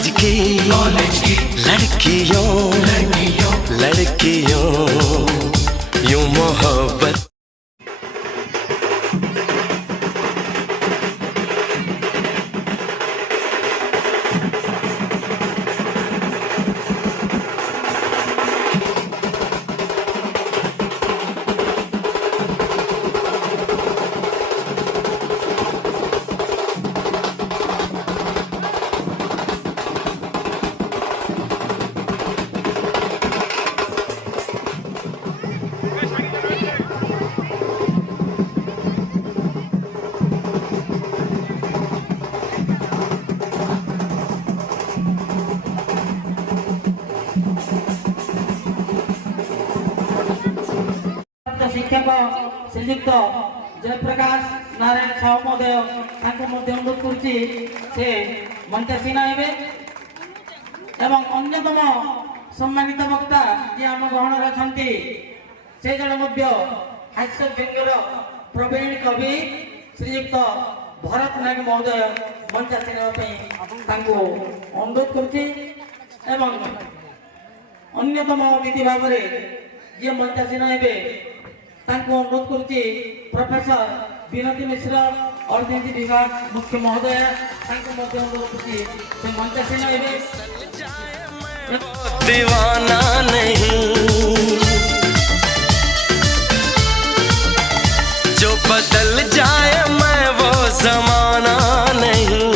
College की लड़कियों लड़कियों यूं मोहब्बत। शिक्षक श्रीजुक्त जयप्रकाश नारायण साहू महोदय अनुरोध करुच्ची से मंचासीन हे एवं अन्यतम सम्मानित वक्ता जी आम गहण अच्छा से जन हास्य व्यंग्यर प्रवीण कवि श्रीजुक्त भरत नायक महोदय मंचासीन अनुरोध करुच्ची एवं अन्यतम अतिथि भाव में जी मंचासीन हे अनुरोध करुच्ची प्रोफेसर विनती मिश्र अर्थनीति विभाग मुख्य महोदय अनुरोध करुच्ची से मंचासीन हे। दीवाना नहीं जो बदल जाए मैं वो जमाना नहीं।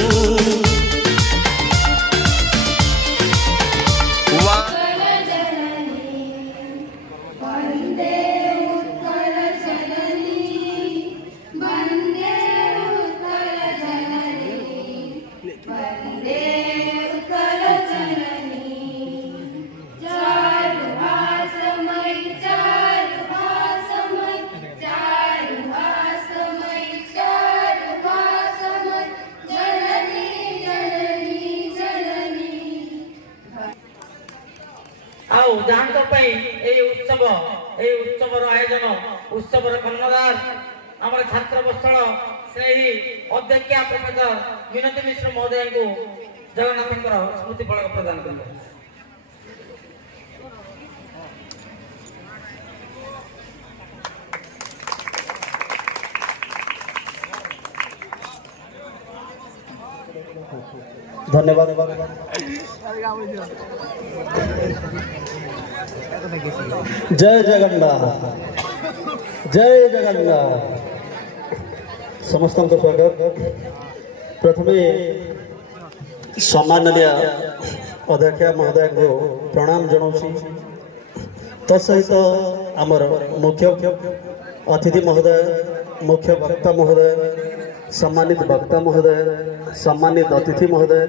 उत्सव आयोजन उत्सव कर्णधार आम छात्र बत्सल से अध्यक्षा प्रोफेसर विनती मिश्र महोदय को जगन्नाथ स्मृति फलक प्रदान कर। धन्यवाद। जय जगन्नाथ जय जगन्नाथ समस्त स्वागत। प्रथम सम्माननीय अध्यक्षा महोदय को प्रणाम जनाऊँ। तत्सहित आमर मुख्य अतिथि महोदय मुख्य वक्ता महोदय सम्मानित वक्ता महोदय सम्मानित अतिथि महोदय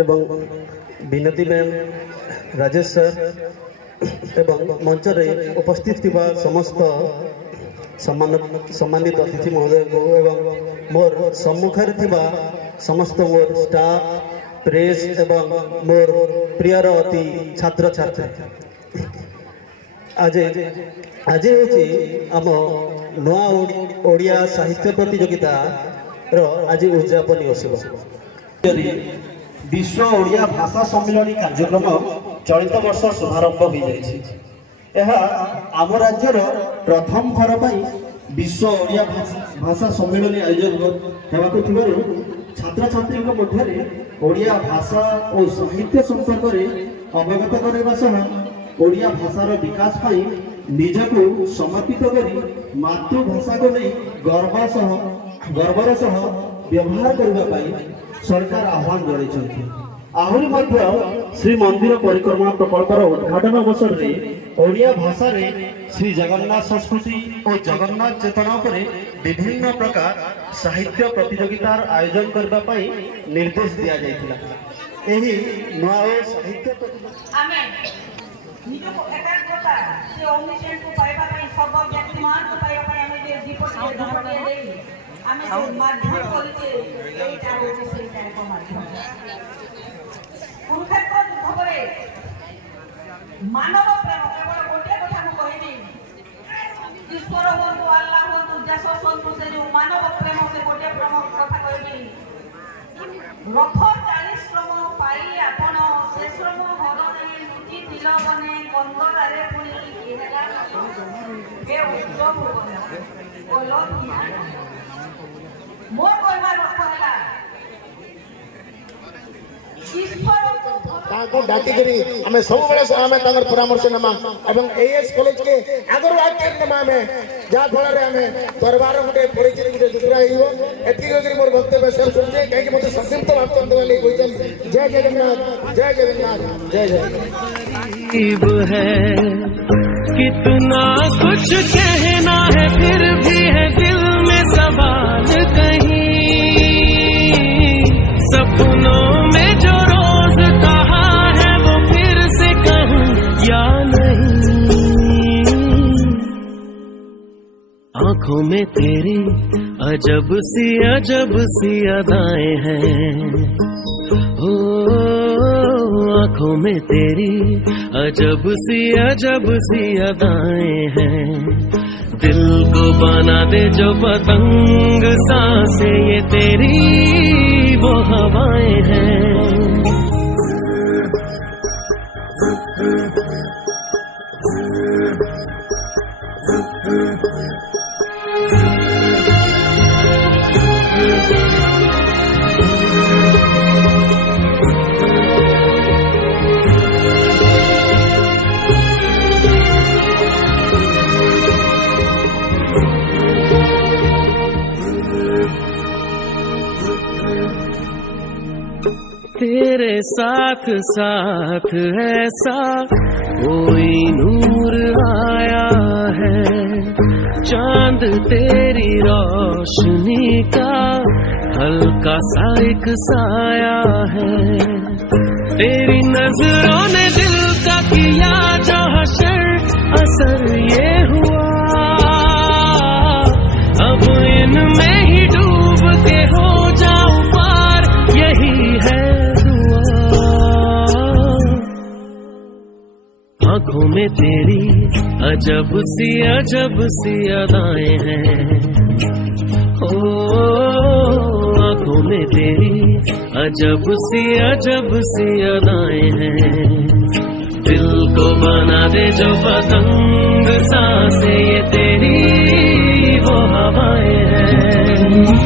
एवं विनती मैम राजेश सर एवं मंच रे उपस्थित थिबा समस्त सम्मानित अतिथि महोदय को एवं मोर सम्मुखरे थिबा समस्त मोर स्टाफ प्रेस एवं मोर प्रियर अति छात्र छात्री आज आज आम नुआ ओडिया साहित्य प्रतियोगिता आज उद्यापन विश्व ओडिया भाषा सम्मेलन कार्यक्रम चलित वर्ष शुभारंभ हो जाए। आम राज्यर प्रथम थर पर विश्व ओडिया भाषा सम्मेलन आयोजन होगा छात्र छात्री मध्य ओडिया भाषा और साहित्य संपर्क में अवगत करने ओडिया भाषार विकास पाई निजको समर्पित कर मातृभाषा को नहीं गर्वर सह व्यवहार करने सरकार आह्वान जन आहरी श्री मंदिर परिक्रमा प्रकल्पर उद्घाटन अवसर में ओडिया भाषा रे श्री जगन्नाथ संस्कृति और जगन्नाथ चेतना पर विभिन्न प्रकार साहित्य प्रतियोगितार आयोजन करने निर्देश दिया जाइथिला। एही नुआ साहित्य निजको एकाग्रता से ओमिशन को पाइबा पई सर्व व्यक्तिमान को पाइबा पई हमें जे दीपक दे हमें जो माध्यम करके एई चाहे से कार्यक्रम माध्यम कुरुक्षेत्र युद्ध करे मानव प्रेम केवल गोटे कथा को कहनी ईश्वर होतु अल्लाह होतु जसो संतु से जो मानव प्रेम से गोटे प्रेम कथा कहनी रथ 40 श्रम पाई ଆପଣ ସେସବୁ ହରରେ ଲୁଚି ଥିଲ ବନେ କନ୍ଦରାରେ ପୁଣି ହେଲା ଏ ଉତ୍ସବ ବୋଲ ମୋର କହିବାର କଥା ହେଲା ताको डाकी करी हमें सब बड़े हमें तांगर परामर्श नमा एवं एएस कॉलेज के अगर वाक्य नमा में जा फल रे हमें दरबार गुटे परिचय गुटे दुसरा हियो एति करी मोर वक्तव्य शेष करते काहे कि मते संक्षिप्त बात करते वाले कोइचन जय जगन्नाथ जय जगन्नाथ जय जय है कितना कुछ कहना है फिर भी है दिल में सवाल कहीं सपनों में जो रोज कहा है वो फिर से कहूँ या नहीं आंखों में तेरी अजब सी अदाएं हैं हो आंखों में तेरी अजब सी अदाएं हैं दिल को बना दे जो पतंग सांसें ये तेरी वो हवाएं हैं तेरे साथ साथ ऐसा कोई नूर आया है चांद तेरी रोशनी का हल्का सा एक साया है तेरी नजरों ने दिल का किया जो हशर असर ये हुआ अब इनमें ही डूब के हो जाऊं पार यही है आंखों में तेरी अजब सी अदाएं हैं ओ आंखों में तेरी अजब सी अदाएं हैं दिल को बना दे जो पतंग सांसें ये तेरी वो हवाएं हैं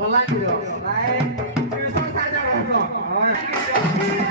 Online video. Baik. Besok saja besok.